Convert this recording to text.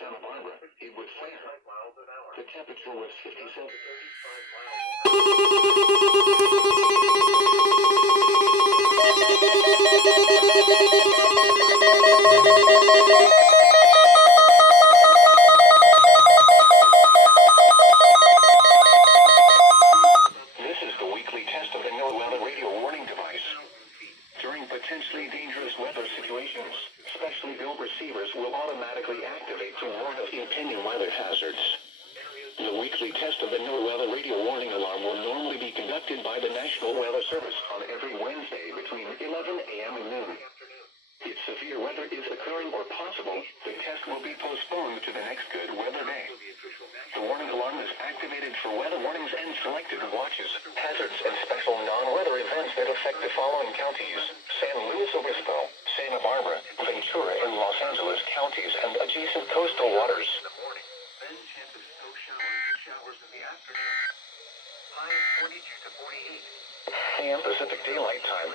Santa Barbara, it would flare. The temperature was 57. This is the weekly test of the NOAA radio warning device. During potentially dangerous weather situations, specially built receivers will automatically activate to warn of impending weather hazards. The weekly test of the NOAA radio warning alarm will normally be conducted by the National Weather Service on every Wednesday between 11 a.m. and noon. If severe weather is occurring or possible, the test will be postponed to the next good weather day. The warning alarm is activated for weather warnings and selected watches, hazards, and special non-weather events that affect the following counties: San Luis Obispo, Santa Barbara, Ventura, and Los Angeles counties and adjacent coastal waters. Then chance of snow showers and showers in the afternoon. High 42 to 48. AM Pacific Daylight Time,